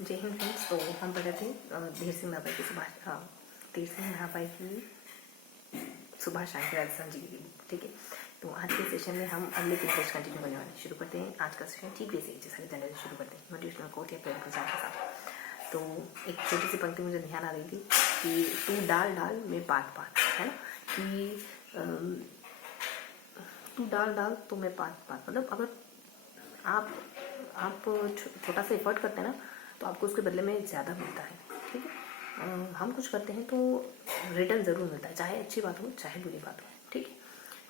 जय हिंद फ्रेंड्स। तो हम पढ़ रहे थे धीर सिंह महाबाई की धीर सिंह महाबाई की सुभाष शांति राजस्थान जी की बुक। ठीक है, तो आज के सेशन में हम अगले 3 पेज कंटिन्यू करने वाले शुरू करते हैं। आज का सेशन ठीक वैसे ही जैसा कि जनरल शुरू करते हैं मोटिवेशनल कोट या प्रेरक विचार के साथ। तो एक छोटी सी पंक्ति मुझे ध्यान आ रही थी कि तू डाल डाल में पात पात, है ना, कि तू डाल डाल तो मैं पात पात, मतलब अगर आप छोटा सा एफर्ट करते हैं ना तो आपको उसके बदले में ज़्यादा मिलता है। ठीक है, हम कुछ करते हैं तो रिटर्न ज़रूर मिलता है, चाहे अच्छी बात हो चाहे बुरी बात हो। ठीक है,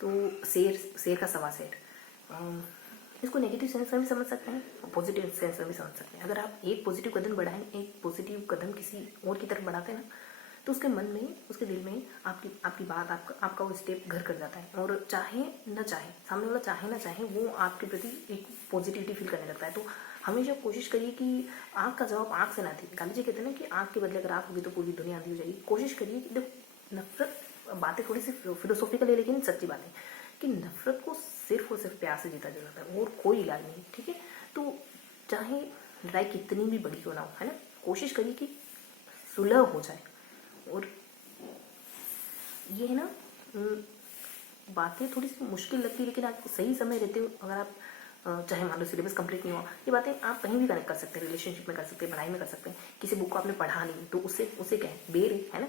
तो शेर का सवा शेर, इसको नेगेटिव सेंस में भी समझ सकते हैं और पॉजिटिव सेंस में भी समझ सकते हैं। अगर आप एक पॉजिटिव कदम बढ़ाएं, एक पॉजिटिव कदम किसी और की तरफ बढ़ाते हैं ना, तो उसके मन में, उसके दिल में आपकी बात, आपका वो स्टेप घर कर जाता है। और चाहे न चाहे, सामने वाला चाहे ना चाहे, वो आपके प्रति एक पॉजिटिविटी फील करने लगता है। तो हमेशा कोशिश करिए कि आँख का जवाब आँख से ना दे। गांधी जी कहते हैं ना कि आँख के बदले अगर आँख होगी तो पूरी दुनिया आंधी हो जाएगी। कोशिश करिए कि देखो, नफरत, बातें थोड़ी सी फिलोसॉफिकल है लेकिन सच्ची बात है कि नफरत को सिर्फ और सिर्फ प्यार से जीता जा सकता है और कोई इलाज नहीं। ठीक है, तो चाहे लड़ाई कितनी भी बड़ी क्यों ना हो, है ना, कोशिश करिए कि सुलह हो जाए। और ये है ना, बातें थोड़ी सी मुश्किल लगती है लेकिन आपको सही समय रहते हो, अगर आप चाहे मान लो सिलेबस कंप्लीट नहीं हुआ, ये बातें आप कहीं भी कनेक्ट कर सकते हैं, रिलेशनशिप में कर सकते हैं, पढ़ाई में कर सकते हैं। किसी बुक को आपने पढ़ा नहीं तो उससे कहें बेर है ना,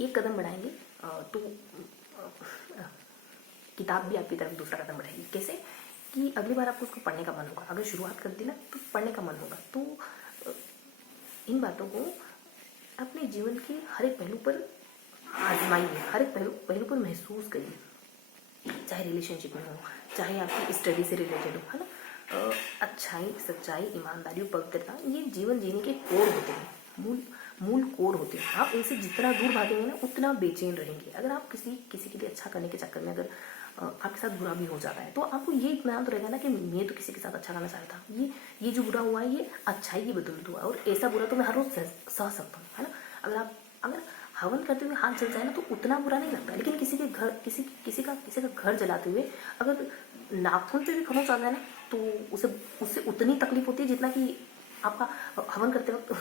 एक कदम बढ़ाएंगे तो किताब भी आपकी तरफ दूसरा कदम बढ़ाएगी। कैसे कि अगली बार आपको उसको पढ़ने का मन होगा। अगर शुरुआत कर दी ना तो पढ़ने का मन होगा। तो इन बातों को अपने जीवन के हर एक पहलू पर आजमाइए, हर एक पहलू पर महसूस करिए, चाहे रिलेशनशिप में हो, चाहे आपकी स्टडी से रिलेटेड हो, है ना। अच्छाई, सच्चाई, ईमानदारी और पवित्रता, ये जीवन जीने के कोर होते हैं, मूल कोर होते हैं। आप इनसे जितना दूर भागेंगे ना उतना बेचैन रहेंगे। अगर आप किसी के लिए अच्छा करने के चक्कर में अगर आपके साथ बुरा भी हो जाता है तो आपको ये इत्मीनान तो रहेगा ना कि मैं तो किसी के साथ अच्छा करना चाहता था, ये जो बुरा हुआ है ये अच्छाई की बदौलत हुआ, और ऐसा बुरा तो मैं हर रोज सह सकता हूँ, है ना। अगर हवन करते हुए हाथ जल जाए ना तो उतना बुरा नहीं लगता, लेकिन किसी का घर जलाते हुए अगर नाखून पे भी खरोंच आ जाए ना तो उससे उतनी तकलीफ होती है जितना कि आपका हवन करते वक्त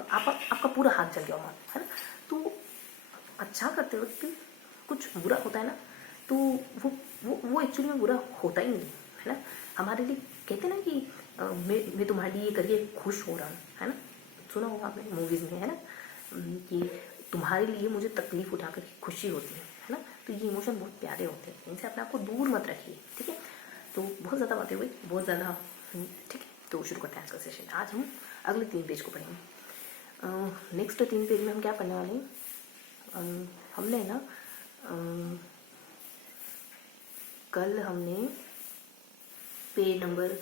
आपका पूरा हाथ जल गया हुआ, है ना। तो अच्छा करते वक्त कुछ बुरा होता है ना तो वो एक्चुअली में बुरा होता ही नहीं, है ना। हमारे लिए कहते हैं ना कि मैं तुम्हारे लिए ये करके खुश हो रहा हूँ, है ना। सुना होगा आपने मूवीज़ में, है ना, कि तुम्हारे लिए मुझे तकलीफ उठा कर खुशी होती है ना। तो ये इमोशन बहुत प्यारे होते हैं, इनसे अपने आप को दूर मत रखिए। ठीक है, तो बहुत ज़्यादा बातें हुई, बहुत ज़्यादा। ठीक है, तो शुरू करते हैं आज का सेशन। आज हम अगले 3 पेज को पढ़ेंगे। नेक्स्ट 3 पेज में हम क्या करने वाले हैं, हमने ना कल हमने पेज नंबर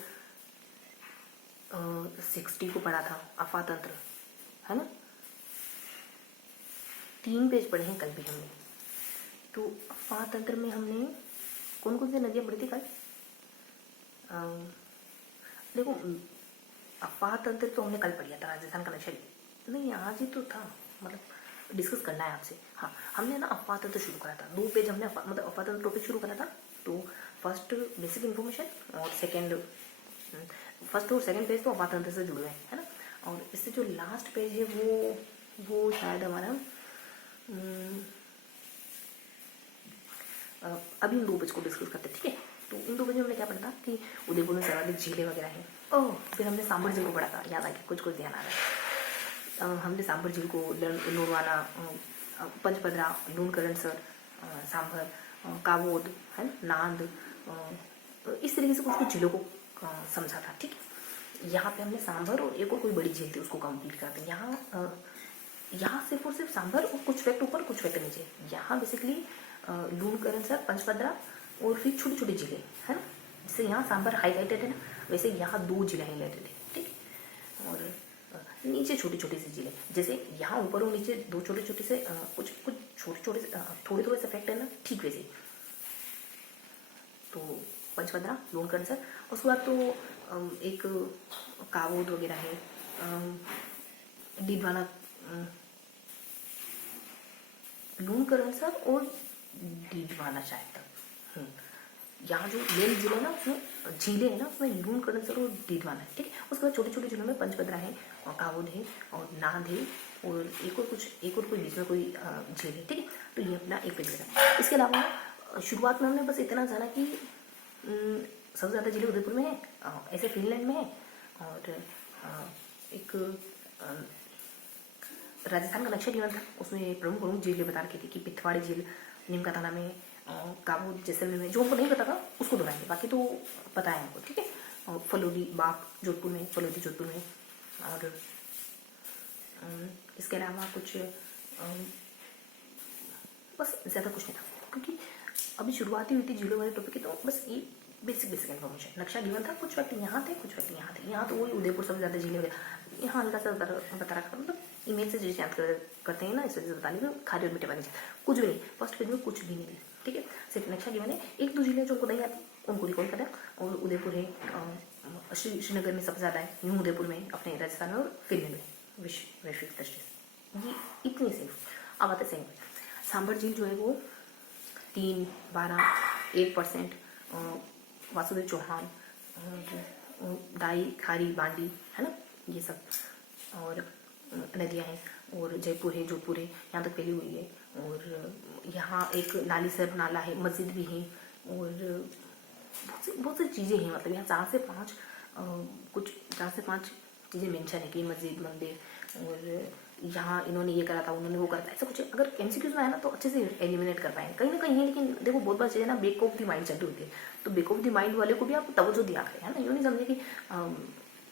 60 को पढ़ा था, अफातंत्र, है ना। 3 पेज पढ़े हैं कल भी हमने। तो अफातंत्र में हमने कौन कौन सी नदियाँ पढ़ी थी कल? देखो, अफातंत्र तो हमने कल पढ़ा था, राजस्थान का नक्शा नहीं, आज ही तो था, मतलब डिस्कस करना है आपसे। हाँ, हमने ना अफातंत्र शुरू करा था। 2 पेज हमने मतलब अफातंत्र टॉपिक शुरू करा था। तो फर्स्ट बेसिक इन्फॉर्मेशन और फर्स्ट और सेकंड पेज तो अफातंत्र से जुड़े हैं, है ना। और इससे जो लास्ट पेज है वो शायद हमारा अभी इन 2 पेज को डिस्कस करते हैं। ठीक है, तो इन 2 पेज में हमने क्या पढ़ा था कि उदयपुर में सर्वाधिक झीलें वगैरह हैं। फिर हमने सांबर झील को पढ़ा था, याद आ गया, कुछ ध्यान आ रहा है। हमने सांबर झील को, लोरवाना, पंचपदरा, लूणकरणसर, सांभर, कावोद, है ना, नांद, इस तरीके से कुछ झीलों को समझा था। ठीक है, यहाँ पे हमने सांभर और एक और कोई बड़ी झील थी उसको कंप्लीट करते हैं। यहाँ सिर्फ और सिर्फ सांभर और कुछ फैक्ट ऊपर कुछ फैक्ट नीचे। यहाँ बेसिकली लूणकरणसर, पंचपदरा और फिर छोटी छोटी झीलें, है ना। जैसे यहाँ सांभर हाईलाइटेड है ना, वैसे यहाँ 2 झीलें हाईलाइटेड है। ठीक, और नीचे छोटी छोटी सी झीलें, जैसे यहाँ ऊपर और नीचे 2 छोटे छोटे से कुछ छोटे से थोड़े से फैक्ट है ना, ठीक वैसे। तो पंचपदरा, लूणकरणसर, उसके बाद तो एक कावोद वगैरह है, डीडवाना, लूणकरणसर और डीडवाना शायद तक। यहाँ जो मेन जिले ना उसमें झीलें हैं ना, उसमें लूण करणसर और डीडवाना है, ठीक है। उसके बाद छोटे छोटे जिलों में पंचभद्रा है और कावोद है और नांद है और एक और कोई बीच में कोई झील है, ठीक है। तो ये अपना एक पेज है। इसके अलावा शुरुआत में हमने बस इतना जाना कि सबसे ज़्यादा जिले उदयपुर में है, ऐसे फिनलैंड में है, और एक राजस्थान का नक्शा दिया था, उसमें प्रमुख प्रमुख झीलें बता रखी थी कि पिथवाड़ी झील नीमकाथाना में, काबू जैसलमेर में। जो हमको नहीं पता था उसको दोहराएंगे, बाकी तो पता है हमको, ठीक है। और फलोदी बाग जोधपुर में, फलोदी जोधपुर में, और इसके अलावा कुछ बस ज़्यादा कुछ नहीं था, क्योंकि अभी शुरुआती हुई थी झीलों वाले टॉपिक की। तो बस ये बेसिक इन्फॉर्मेशन, नक्शा गिवन था, कुछ व्यक्ति यहाँ थे, कुछ व्यक्ति यहाँ थे। यहाँ तो वही उदयपुर सबसे ज़्यादा झीलें वगैरह, यहाँ हल्का सा बता रखा, मतलब इमेज से चीज़ें याद करते हैं ना, इस वजह से बता ली। खाली और मीठे पानी कुछ भी नहीं, फर्स्ट पेज में कुछ भी नहीं, ठीक है। सिर्फ नक्शा गिवन है। एक दो जिले जो उनको नहीं आती उनको रिकॉल करें, और उदयपुर है, श्रीनगर में सबसे ज़्यादा है, यूँ उदयपुर में, अपने राजस्थान में, और फिनलैंड में वैश्विक दृष्टि से। ये इतनी सेफ। अब आते सही सांभर झील जो है वो 3, 12, 1%, वासुदेव चौहान, दाई, खारी, बांडी, है ना, ये सब, और नदियाँ हैं, और जयपुर है, जोधपुर है, यहाँ तक फैली हुई है। और यहाँ एक नालीसर नाला है, मस्जिद भी है, और बहुत सी चीज़ें हैं। मतलब यहाँ 4 से 5 चीज़ें मेंशन है कि मस्जिद, मंदिर, और यहाँ इन्होंने ये करा था, उन्होंने वो करा था, ऐसा कुछ। अगर एमसीक्यूज में आया ना तो अच्छे से एलिमिनेट कर पाएंगे, कहीं ना कहीं है। लेकिन देखो बहुत बार चीज़ें ना बैक ऑफ द माइंड चल रही होती है, तो बैक ऑफ द माइंड वाले को भी आप तवज्जो दिया करें, है ना। यूँ नहीं समझे कि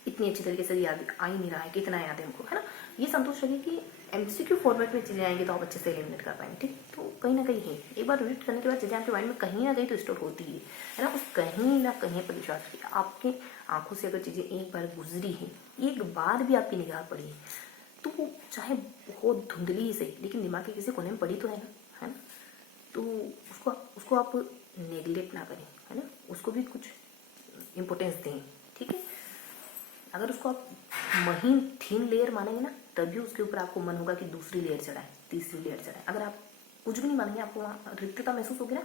इतनी अच्छी तरीके से याद आ ही नहीं रहा है, कितना याद है हमको, है ना। ये संतोष रखिए कि एमसीक्यू फॉर्मेट में चीज़ें आएंगी तो आप अच्छे से एलिमिनेट कर पाएंगे, ठीक। तो कहीं ना कहीं है, एक बार रीड करने के बाद चीज़ें आपके माइंड में कहीं ना कहीं तो स्टोर होती है ना। उस कहीं ना कहीं पर विश्वास रखिए। आपके आंखों से अगर चीज़ें एक बार गुजरी हैं, एक बार भी आपकी निगाह पड़ी है, तो वो चाहे बहुत धुंधली ही सही, लेकिन दिमाग के किसी कोने में पड़ी तो है ना, है ना। तो उसको आप नेग्लेक्ट ना करें, है ना, उसको भी कुछ इम्पोर्टेंस दें, ठीक है। अगर उसको आप महीन थीन लेयर मानेंगे ना, तभी उसके ऊपर आपको मन होगा कि दूसरी लेयर चढ़ाएं, तीसरी लेयर चढ़ाएं। अगर आप कुछ भी नहीं मानेंगे, आपको वहाँ रिक्तता महसूस होगी ना,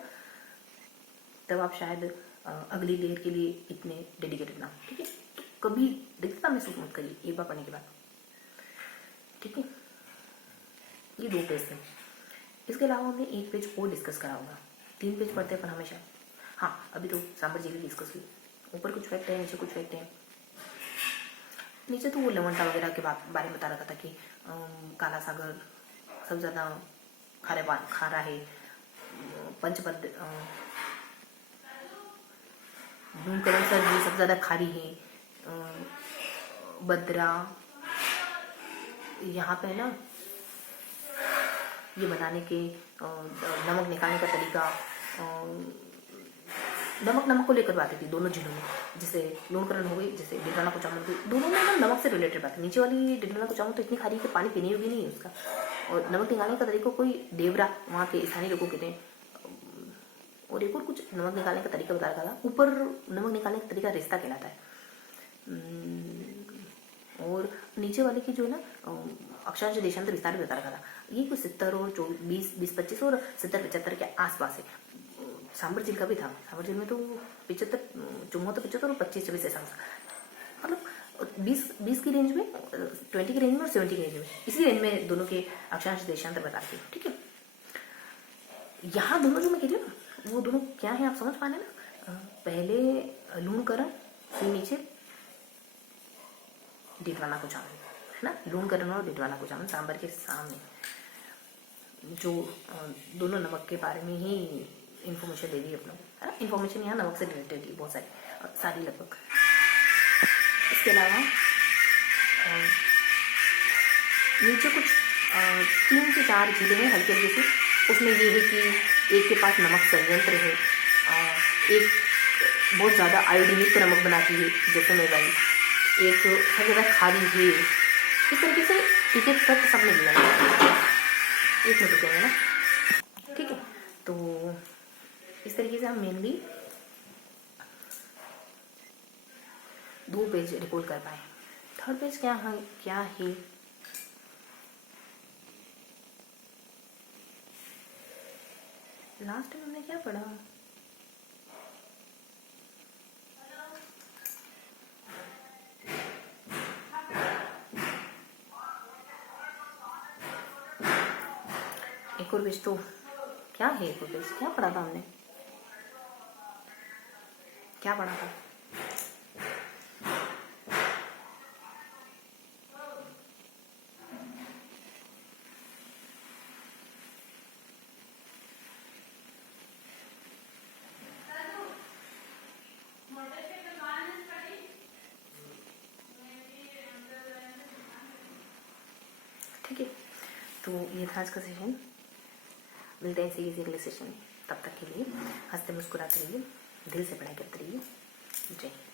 तब आप शायद अगली लेयर के लिए इतने डेडिकेटेड ना हो, ठीक है। तो कभी रिक्तता महसूस मत करिए एक बार पढ़ने के बाद, ठीक है। ये 2 पेज थे। इसके अलावा हमने 1 पेज और डिस्कस करा होगा। 3 पेज पढ़ते हैं अपन हमेशा। हाँ, अभी तो सांबर झील डिस्कस हुई, ऊपर कुछ फैक्ट है, नीचे कुछ फैक्ट है। नीचे तो वो लवंटा वगैरह के बारे में बता रखा था कि काला सागर सबसे ज़्यादा खारा है, पंचपद करणसर भी सबसे ज़्यादा खारी है, बद्रा यहाँ पे है ना, ये बनाने के नमक निकालने का तरीका, नमक को लेकर बात थी दोनों जिलों में। जैसे लूणकरण हो गई, जैसे डिडवाना कुचामन की, दोनों में ना नमक से रिलेटेड बात है। नीचे वाली डिडवाना कुचामन तो इतनी खारी कि पानी पीने योग्य नहीं है उसका, और नमक निकालने का तरीका कोई देवरा वहाँ के स्थानीय लोगों कहते हैं, और एक और कुछ नमक निकालने का तरीका बता रखा था। ऊपर नमक निकालने का तरीका रिश्ता कहलाता है, और नीचे वाले की जो है ना अक्षांश देशांतर विस्तार भी बता रखा था। ये कुछ 70 और 20, 25 और 70, 75 के आसपास है। सांबर झील का भी था, सांबर झील में तो 75, 74, 75 और 25, 26 ऐसा, मतलब 20 की रेंज में, 20 की रेंज में और 70 की रेंज में, इसी रेंज में दोनों के अक्षांश देशांतर बताते हैं, ठीक है। यहाँ दोनों जो मैं कह रही हूँ ना, वो दोनों क्या है आप समझ पाने ना। पहले लूणकरण, फिर नीचे डिडवाना कुचामन, है ना। लूणकरण और डिडवाना कुचामन सांबर के सामने, जो दोनों नमक के बारे में ही इन्फॉर्मेशन दे दी अपनों, है ना। इन्फॉर्मेशन यहाँ नमक से रिलेटेड ही बहुत सारी लगभग। इसके अलावा नीचे कुछ 3 से 4 जिले हैं हल्के हल्के से। उसमें ये है कि एक के पास नमक संयंत्र है, एक बहुत ज़्यादा आयोडीनिक नमक बनाती है जैसलमेर वाली, एक सबसे ज़्यादा खारी है। इस तरीके से एक एक तक सब में दिया है, एक में रुकेंगे ना, ठीक है। तो इस तरीके से हम मेनली 2 पेज रिपोर्ट कर पाए। 3rd पेज क्या है, लास्ट टाइम हमने क्या पढ़ा, एक और पेज तो क्या है, एक और पेज क्या पढ़ा था हमने, क्या पढ़ा था? ठीक है, तो ये था आज का सेशन। मिलते हैं इसी अगले सेशन में। तब तक के लिए हंसते मुस्कुराते रहिए, दिल से पढ़ाई करते रहिए। जय हिंद।